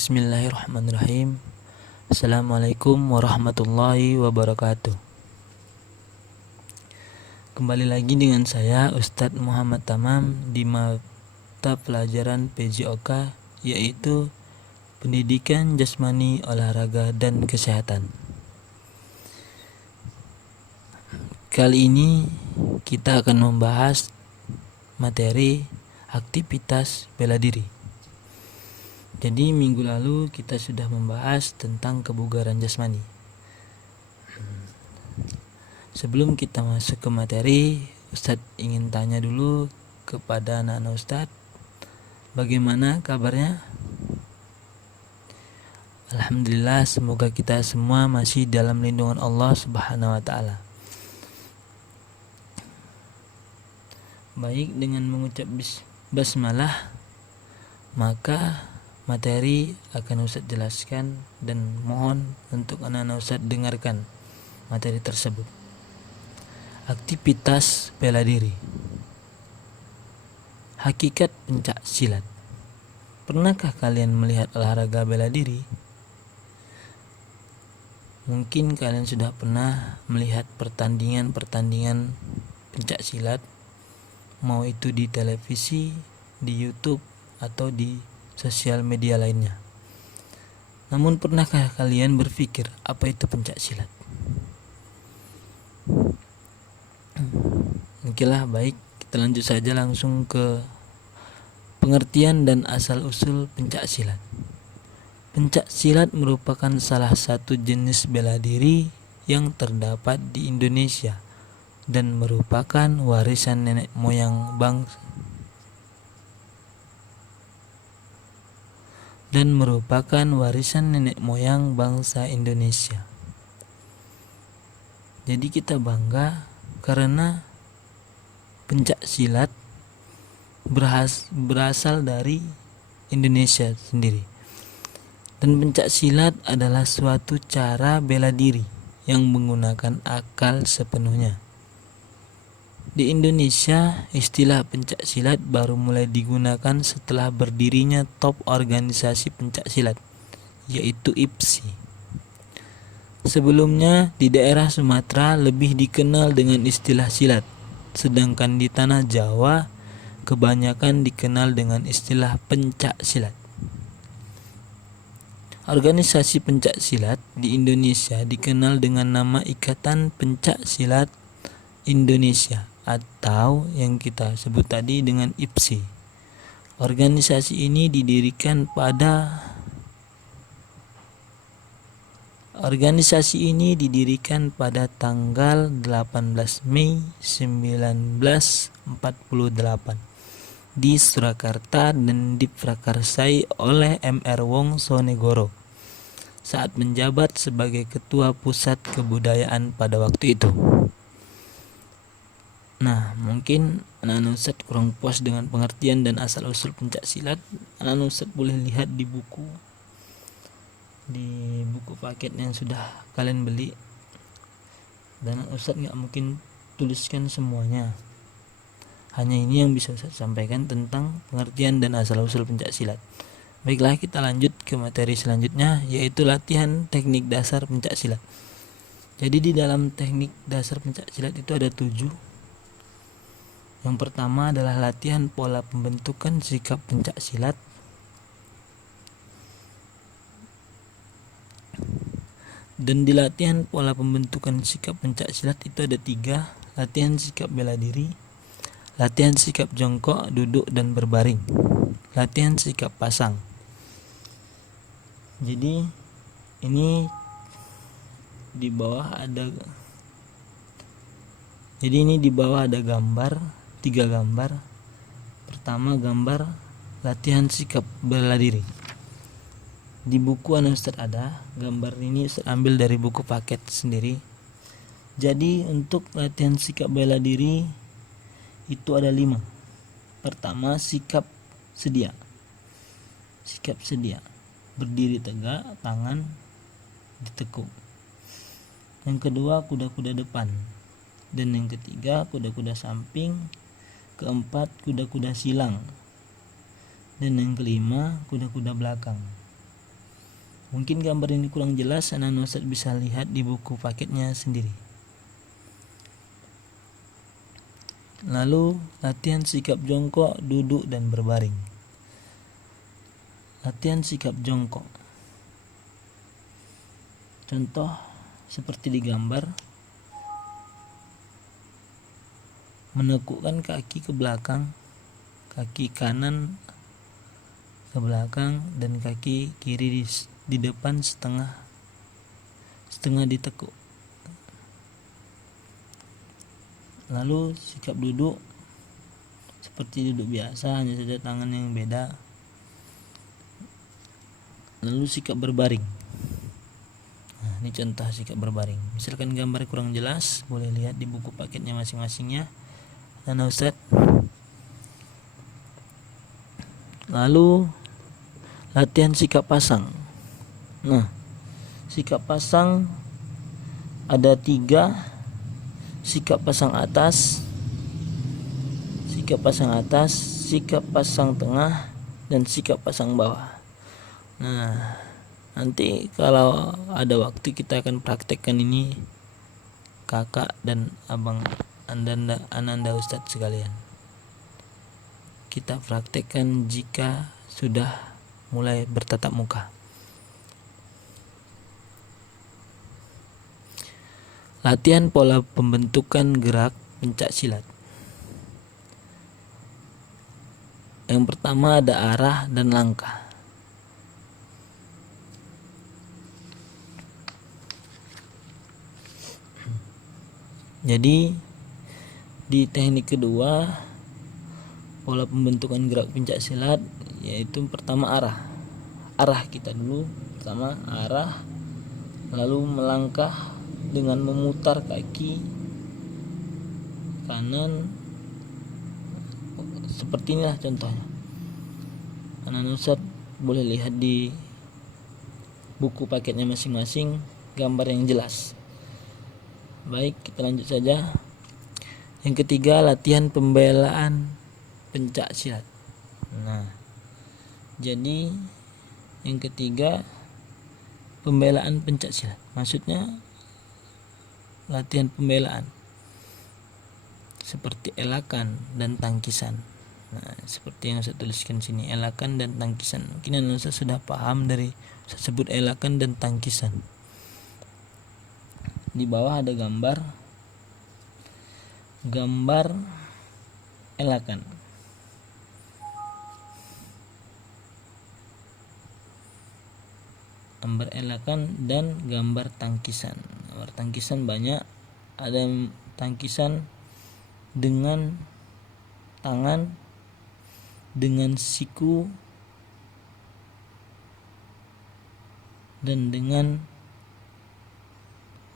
Bismillahirrahmanirrahim. Assalamualaikum warahmatullahi wabarakatuh. Kembali lagi dengan saya Ustadz Muhammad Tamam di mata pelajaran PJOK, yaitu Pendidikan Jasmani, Olahraga dan Kesehatan. Kali ini kita akan membahas materi aktivitas bela diri. Jadi minggu lalu kita sudah membahas tentang kebugaran jasmani. Sebelum kita masuk ke materi, Ustadz ingin tanya dulu kepada anak-anak Ustadz, bagaimana kabarnya? Alhamdulillah, semoga kita semua masih dalam lindungan Allah Subhanahu wa Ta'ala. Baik, dengan mengucap basmalah, maka materi akan Ustadz jelaskan dan mohon untuk anak-anak Ustadz dengarkan materi tersebut. Aktivitas bela diri. Hakikat pencak silat. Pernahkah kalian melihat olahraga bela diri? Mungkin kalian sudah pernah melihat pertandingan pencak silat, mau itu di televisi, di YouTube, atau di sosial media lainnya. Namun pernahkah kalian berpikir apa itu pencak silat? Okelah, baik, kita lanjut saja langsung ke pengertian dan asal-usul pencak silat. Pencak silat merupakan salah satu jenis bela diri yang terdapat di Indonesia dan merupakan warisan nenek moyang bangsa Indonesia. Jadi kita bangga karena pencak silat berasal dari Indonesia sendiri. Dan pencak silat adalah suatu cara bela diri yang menggunakan akal sepenuhnya. Di Indonesia, istilah pencak silat baru mulai digunakan setelah berdirinya top organisasi pencak silat, yaitu IPSI. Sebelumnya, di daerah Sumatera lebih dikenal dengan istilah silat, sedangkan di tanah Jawa kebanyakan dikenal dengan istilah pencak silat. Organisasi pencak silat di Indonesia dikenal dengan nama Ikatan Pencak Silat Indonesia, atau yang kita sebut tadi dengan IPSI. Organisasi ini didirikan pada tanggal 18 Mei 1948 di Surakarta dan diprakarsai oleh Mr. Wongsonegoro saat menjabat sebagai Ketua Pusat Kebudayaan pada waktu itu. Nah, mungkin anak-anak Ustadz kurang puas dengan pengertian dan asal-usul pencak silat. Anak-anak Ustadz boleh lihat di buku paket yang sudah kalian beli. Dan Ustadz gak mungkin tuliskan semuanya. Hanya ini yang bisa Ustadz sampaikan tentang pengertian dan asal-usul pencak silat. Baiklah, kita lanjut ke materi selanjutnya, yaitu latihan teknik dasar pencak silat. Jadi di dalam teknik dasar pencak silat itu ada 7. Yang pertama adalah latihan pola pembentukan sikap pencak silat. Dan di latihan pola pembentukan sikap pencak silat itu ada 3. Latihan sikap bela diri, latihan sikap jongkok, duduk, dan berbaring, latihan sikap pasang. Jadi ini di bawah ada gambar, 3 gambar. Pertama, gambar latihan sikap bela diri. Di buku anak Ustadz ada gambar ini, Ustadz ambil dari buku paket sendiri. Jadi untuk latihan sikap bela diri itu ada 5. Pertama, sikap sedia. Berdiri tegak, tangan ditekuk. Yang kedua, kuda-kuda depan. Dan yang ketiga, kuda-kuda samping. Keempat, kuda-kuda silang. Dan yang kelima, kuda-kuda belakang. Mungkin gambar ini kurang jelas, anak-anak Ustadz bisa lihat di buku paketnya sendiri. Lalu latihan sikap jongkok, duduk, dan berbaring. Latihan sikap jongkok. Contoh seperti di gambar, menekukkan kaki ke belakang, kaki kanan ke belakang, dan kaki kiri di depan setengah ditekuk. Lalu sikap duduk seperti duduk biasa, hanya saja tangan yang beda. Lalu sikap berbaring. Nah, ini contoh sikap berbaring. Misalkan gambar kurang jelas, boleh lihat di buku paketnya masing-masingnya, dan Ustadz. Lalu latihan sikap pasang. Nah, sikap pasang ada 3: sikap pasang atas, sikap pasang tengah, dan sikap pasang bawah. Nah, nanti kalau ada waktu kita akan praktekkan ini, kakak dan abang Ananda Ustadz sekalian. Kita praktekkan jika sudah mulai bertatap muka. Latihan pola pembentukan gerak pencak silat. Yang pertama ada arah dan langkah. Jadi di teknik kedua pola pembentukan gerak pencak silat, yaitu pertama arah kita dulu, pertama arah, lalu melangkah dengan memutar kaki kanan. Seperti inilah contohnya. Anak-anak Ustadz boleh lihat di buku paketnya masing-masing gambar yang jelas. Baik, kita lanjut saja. Yang ketiga, latihan pembelaan pencak silat. Nah, jadi yang ketiga, pembelaan pencak silat. Maksudnya latihan pembelaan seperti elakan dan tangkisan. Nah, seperti yang saya tuliskan sini, elakan dan tangkisan. Mungkin Anda sudah paham dari saya sebut elakan dan tangkisan. Di bawah ada gambar elakan. Gambar elakan dan gambar tangkisan. Gambar tangkisan banyak, ada tangkisan dengan tangan, dengan siku, dan dengan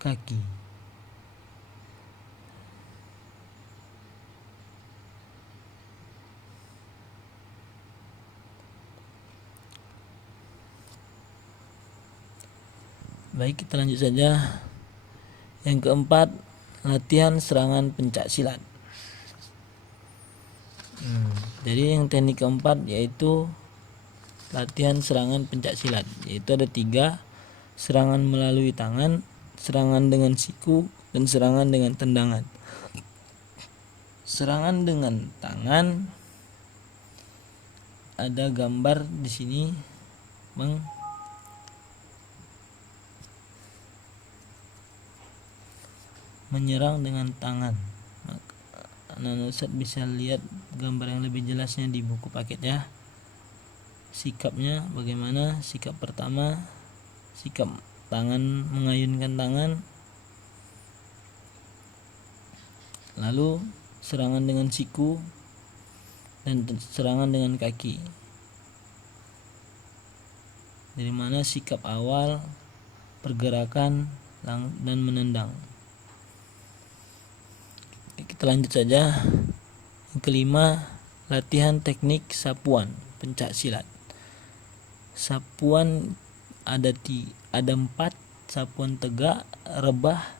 kaki. Baik, kita lanjut saja. Yang keempat, latihan serangan pencak silat. Jadi yang teknik keempat yaitu latihan serangan pencak silat, yaitu ada 3: serangan melalui tangan, serangan dengan siku, dan serangan dengan tendangan. Serangan dengan tangan ada gambar di sini, Bang. Menyerang dengan tangan. Anak-anak Ustadz bisa lihat gambar yang lebih jelasnya di buku paket ya. Sikapnya bagaimana? Sikap pertama, sikap tangan, mengayunkan tangan, lalu serangan dengan siku, dan serangan dengan kaki. Dari mana sikap awal, pergerakan, dan menendang. Kita lanjut saja. Yang kelima, latihan teknik sapuan pencak silat. Sapuan ada 4: sapuan tegak, rebah,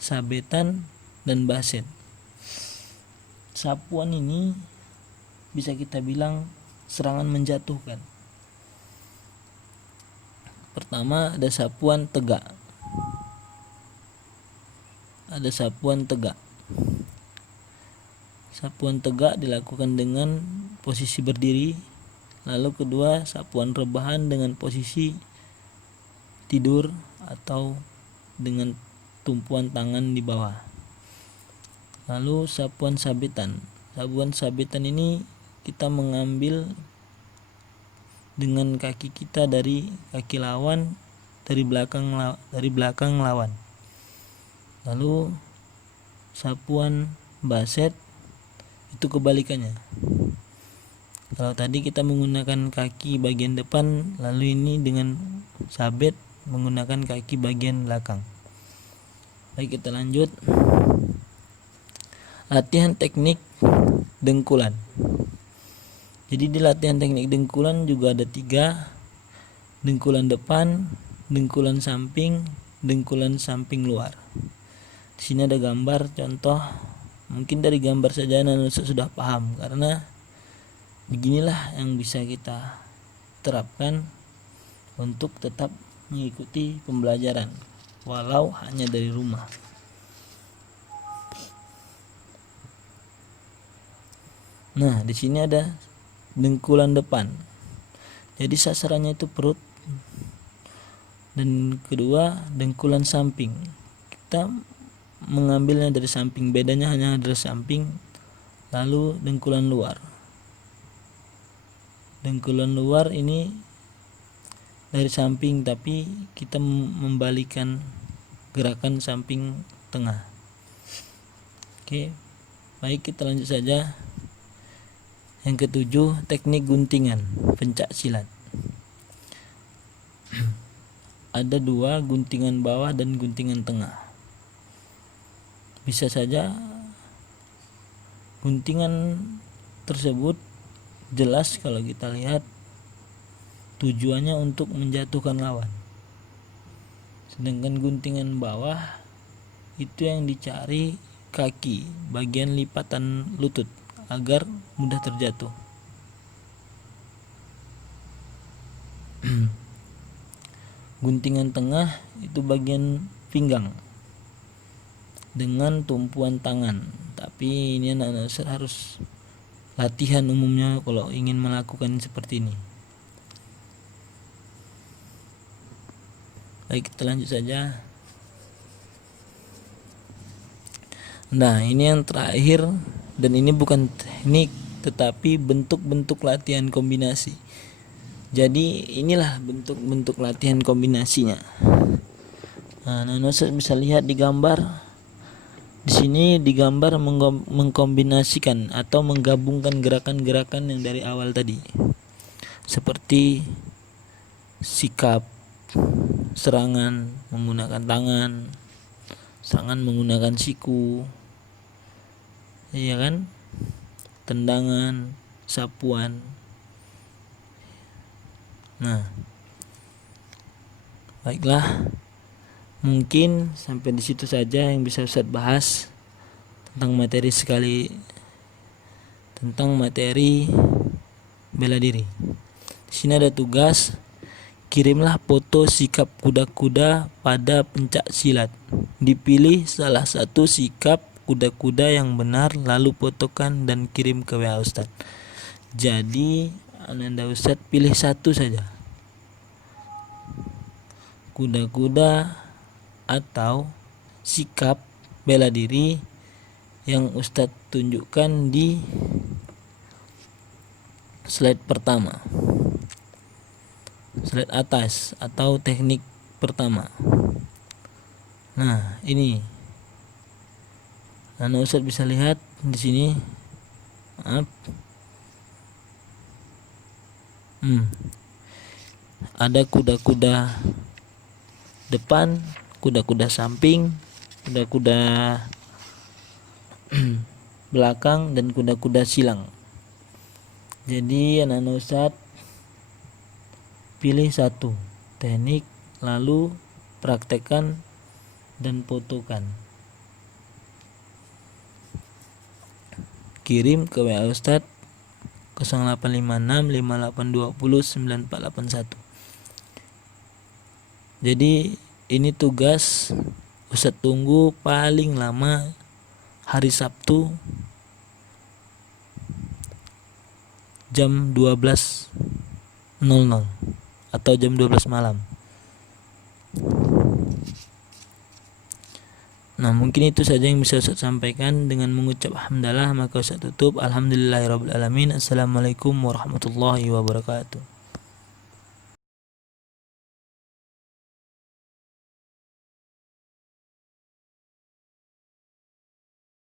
sabetan, dan baset. Sapuan ini bisa kita bilang serangan menjatuhkan. Pertama ada sapuan tegak. Sapuan tegak dilakukan dengan posisi berdiri. Lalu kedua, sapuan rebahan dengan posisi tidur atau dengan tumpuan tangan di bawah. Lalu sapuan sabitan. Sapuan sabitan ini kita mengambil dengan kaki kita dari kaki lawan, dari belakang lawan. Lalu sapuan baset itu kebalikannya. Kalau tadi kita menggunakan kaki bagian depan, lalu ini dengan sabet menggunakan kaki bagian belakang. Baik, kita lanjut. Latihan teknik dengkulan. Jadi di latihan teknik dengkulan juga ada 3: dengkulan depan, dengkulan samping, dengkulan samping luar. Di sini ada gambar contoh. Mungkin dari gambar saja Anda sudah paham, karena beginilah yang bisa kita terapkan untuk tetap mengikuti pembelajaran walau hanya dari rumah. Nah, di sini ada dengkulan depan. Jadi sasarannya itu perut. Dan kedua, dengkulan samping. Kita mengambilnya dari samping, bedanya hanya dari samping. Lalu dengkulan luar. Dengkulan luar ini dari samping, tapi kita membalikan gerakan samping tengah. Oke, baik, kita lanjut saja. Yang ketujuh, teknik guntingan pencak silat. Ada 2, guntingan bawah dan guntingan tengah. Bisa saja guntingan tersebut jelas kalau kita lihat tujuannya untuk menjatuhkan lawan. Sedangkan guntingan bawah itu yang dicari kaki, bagian lipatan lutut agar mudah terjatuh. Guntingan tengah itu bagian pinggang dengan tumpuan tangan. Tapi ini anak-anak harus latihan umumnya kalau ingin melakukan seperti ini. Baik, kita lanjut saja. Nah, ini yang terakhir, dan ini bukan teknik tetapi bentuk-bentuk latihan kombinasi. Jadi inilah bentuk-bentuk latihan kombinasinya. Nah, anak-anak bisa lihat di gambar. Di sini digambar mengkombinasikan atau menggabungkan gerakan-gerakan yang dari awal tadi, seperti sikap serangan menggunakan tangan, serangan menggunakan siku, iya kan, tendangan, sapuan. Nah, baiklah. Mungkin sampai di situ saja yang bisa Ustadz bahas tentang materi bela diri. Di sini ada tugas, kirimlah foto sikap kuda-kuda pada pencak silat. Dipilih salah satu sikap kuda-kuda yang benar, lalu fotokan dan kirim ke WA Ustadz. Jadi Ananda Ustadz pilih satu saja, kuda-kuda atau sikap bela diri yang Ustadz tunjukkan di slide pertama, slide atas atau teknik pertama. Nah, ini Ustadz bisa lihat di sini. Ada kuda-kuda depan, kuda-kuda samping, kuda-kuda belakang, dan kuda-kuda silang. Jadi anak-anak Ustadz pilih satu teknik, lalu praktekkan dan fotokan. Kirim ke WA Ustadz 0856 5820 9481. Jadi ini tugas Ustadz tunggu paling lama hari Sabtu jam 12.00 atau jam 12 malam. Nah, mungkin itu saja yang bisa Ustaz sampaikan. Dengan mengucap hamdalah maka Ustaz tutup. Alhamdulillahirabbil alamin. Assalamualaikum warahmatullahi wabarakatuh.